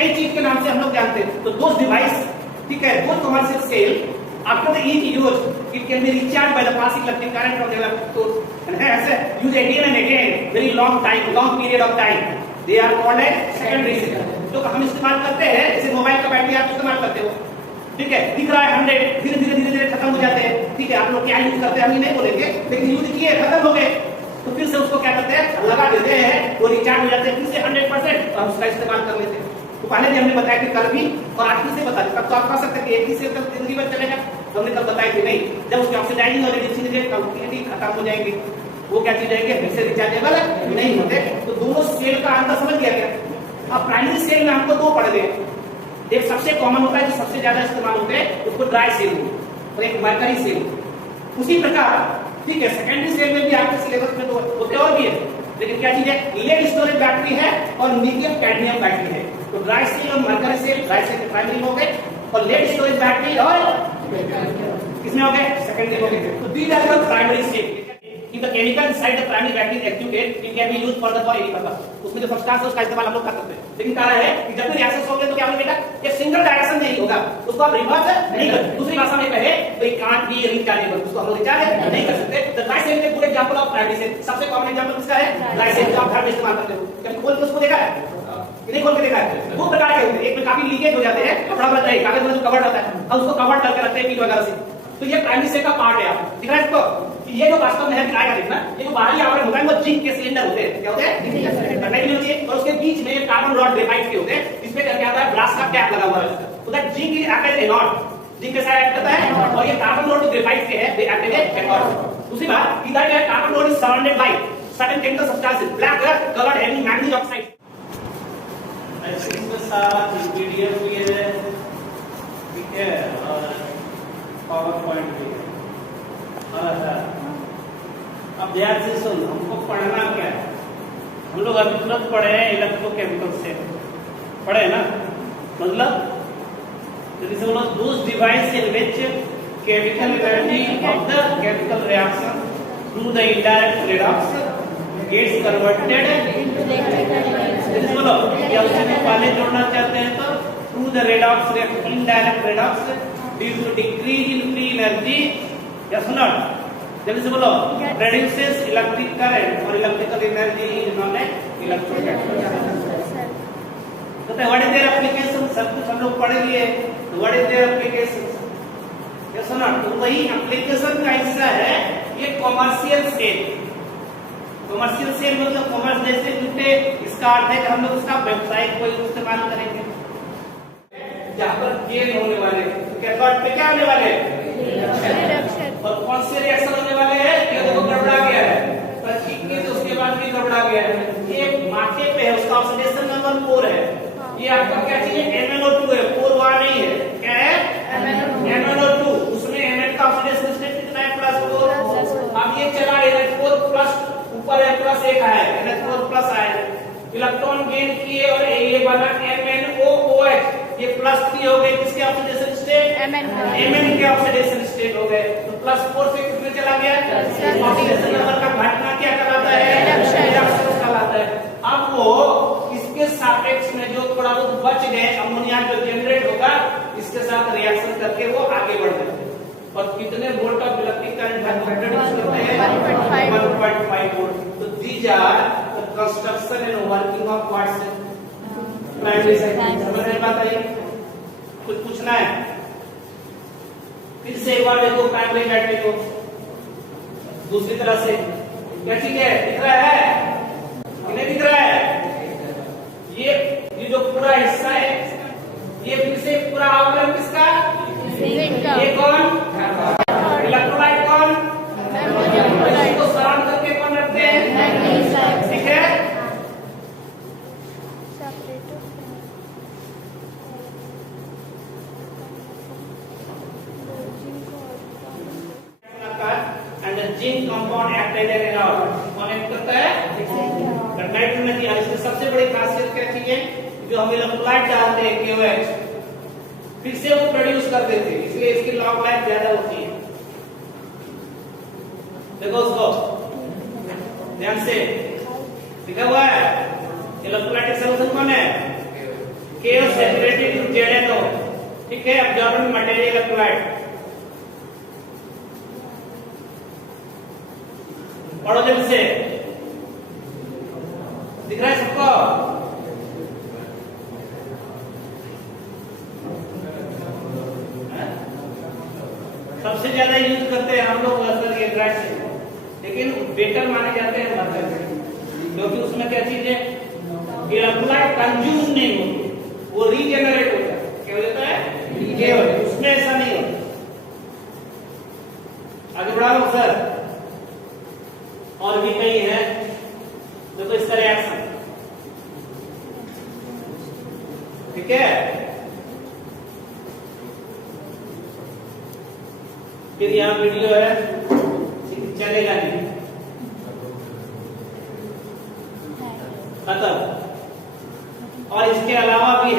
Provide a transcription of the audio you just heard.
कई चीज के नाम से हम लोग जानते हैं। तो दोस डिवाइस, ठीक है, those commercial cell after the each use it can be recharged by the passing electric current from the source and has use again and again very long period of time. They are called as secondary cell. तो हम इस्तेमाल करते हैं, जैसे mobile का battery आप इस्तेमाल करते हो, ठीक है, दिख रहा है 100, धीरे धीरे खत्म हो जाते हैं, ठीक है, आप लोग क्या यूज करते हैं हम ये नहीं बोलेंगे, लेकिन यूज किए खत्म हो गए तो फिर से उसको क्या करते हैं, लगा देते हैं, वो रिचार्ज हो जाते हैं, फिर से 100% हम उसका इस्तेमाल कर लेते हैं। तो पहले भी हमने बताया कि कल भी और आज फिर से बता दें, तब तो आप कह सकते हैं कि एक ही सेल तक जिंदगी भर चलेगा, हमने कल बताया कि नहीं, जब उसकी ऑक्सीडाइजिंग और रेडिएशन कंप्लीटली खत्म हो जाएंगे, वो क्या चीज है फिर से रिचार्जेबल नहीं होते। तो दोनों सेल का अंतर समझ गया क्या। अब प्राइमरी सेल में हमको दो पढ़ गए, एक सबसे कॉमन होता है जो सबसे ज्यादा इस्तेमाल होते हैं, उसको ड्राई सेल और एक मरकरी सेल। उसी प्रकार ठीक है, सेकेंडरी सेल में भी आपके सिलेबस में तो होते और भी है, लेकिन क्या चीज है, लेड स्टोरेज बैटरी है और मीडियम कैडमियम बैटरी है। तो ड्राई सेल और मरकरी सेल, ड्राई सेल के प्राइमरी हो गए और लेड स्टोरेज बैटरी और किसमें हो गए, सेकेंडरी हो गए। तो these are the primary cell. If the chemical inside the primary battery is activated, it can be used further for any purpose. उसमें जो सब्सटेंस है उसका इस्तेमाल हम लोग कर सकते हैं, लेकिन कारण है कि जब भी रिएक्शन होंगे तो क्या होगा बेटा, ये सिंगल डायरेक्शन नहीं होगा, उसको आप रिवर्स नहीं कर। दूसरी भाषा में कहे तो it can't be rechargeable, उसको हम लोग रिचार्ज नहीं कर सकते। तो ड्राई सेल के good example of primary cell, सबसे कॉमन एग्जांपल किसका है, ड्राई सेल, जो आप घर में इस्तेमाल करते हो। कभी खोल के उसको देखा है, नहीं खोल के देखा है। दो प्रकार के होते हैं, एक में काफी लीकेज हो जाते हैं, कपड़ा बड़ा कागज में जो कवर रहता है हम उसको कवर करके रखते हैं पीठ वगैरह से, तो ये प्राइमरी सेल का पार्ट है। आप दिख रहा है इसको, ये जो वास्तव में है दिखाएगा, देखना ये जो बाहरी आवरण होता है वो जिंक के सिलेंडर होते हैं, क्या होते हैं, और उसके बीच में कार्बन रॉड ग्रेफाइट के होते हैं, इसमें क्या होता है, ग्लास का कैप लगा हुआ है, तो that zinc is act as anode, zinc के साथ एक्ट करता है, और ये कार्बन रॉड ग्रेफाइट के है, दे एक्ट एज एनोड। दूसरी बात, इधर क्या है, carbon rod is surrounded by certain chemical substances, black coloured having manganese oxide. इसमें सारा पीडीएफ भी है, ठीक है, और पावर पॉइंट भी है। अब ध्यान से सुन, हमको पढ़ना क्या है, हम लोग अभी तुरंत पढ़े हैं इलेक्ट्रोकेमिकल से, पढ़े ना, मतलब जैसे बोलो those device in which chemical energy of the chemical reaction through the indirect redox gets converted, जैसे बोलो या उससे पहले जोड़ना चाहते हैं तो through the redox indirect redox due to decrease in free energy, yes not, जल्दी से बोलो, reduces electric current और electrical energy is known as electrochemical। तो what is their application, सब कुछ हम लोग पढ़ लिए, what is their application, ये सुना, तो वही application का हिस्सा है ये कॉमर्शियल सेल। कॉमर्शियल सेल मतलब कॉमर्स जैसे जुटे, इसका अर्थ है कि हम लोग उसका व्यवसायिक कोई इस्तेमाल करेंगे, जहाँ पर गेन होने वाले, कैथोड पे क्या होने वाले, और कौन से रिएक्शन होने वाले हैं, ये देखो गड़बड़ा गया है, पर ठीक है, तो उसके बाद भी गड़बड़ा गया है, ये माथे पे है, उसका ऑक्सीडेशन नंबर 4 है, ये आपका क्या चीज है, MnO2 है, 4 वहां नहीं है, क्या है MnO2, उसमें Mn का ऑक्सीडेशन स्टेट कितना है, +4। अब ये चला NH4 प्लस, ऊपर है +1 है, NH4 प्लस आया, इलेक्ट्रॉन गेन किए और ये बना MnOOH, ये +3 हो गए, किसके ऑक्सीडेशन स्टेट, Mn के ऑक्सीडेशन स्टेट हो गए, तो +4 से कितने चला गया, ऑक्सीडेशन नंबर का घटना क्या कहलाता है, रिडक्शन कहलाता है। अब वो इसके सापेक्ष में जो थोड़ा बहुत बच गए अमोनिया जो जनरेट होगा, इसके साथ रिएक्शन करके वो आगे बढ़ जाते हैं, और कितने volt of electric current produce करते हैं, 1.5 वोल्ट। तो these are the construction and working of what's primary cell. समझ में बात आई, कुछ पूछना है, फिर से एक बार देखो प्राइमरी बैटरी को दूसरी तरह से, क्या ठीक है, दिख रहा है कि नहीं दिख रहा है, ये जो पूरा हिस्सा है, ये फिर से पूरा आवरण किसका, ये कौन, इलेक्ट्रोलाइट कौन, इसको सराउंड करके कौन रखते हैं, ठीक है, zinc compound act as an anode, कौन एक्ट करता है, नाइट्रोजन नहीं। इसमें सबसे बड़ी खासियत क्या चाहिए, जो हम इलेक्ट्रोलाइट डालते हैं KOH, फिर से वो प्रोड्यूस कर देते हैं, इसलिए इसकी लॉन्ग लाइफ ज्यादा होती है। देखो उसको ध्यान से, लिखा हुआ है इलेक्ट्रोलाइटिक सॉल्यूशन कौन है, K was separated in ZNO. ठीक है, absorbent material acquired. पढ़ो जल्दी से, दिख रहा है सबको? सबसे ज्यादा यूज करते हैं हम लोग सर ये ड्राई से, लेकिन बेटर माने जाते हैं मरकज, क्योंकि उसमें क्या चीज है, ये अप्लाई कंज्यूम नहीं होती, वो रीजेनरेट होता है। क्या हो जाता है? केवल उसमें ऐसा नहीं होता। आगे बढ़ा लो सर, और भी कई है, देखो इसका रिएक्शन, ठीक है। फिर यहाँ वीडियो है, चलेगा नहीं, खत्म। और इसके अलावा भी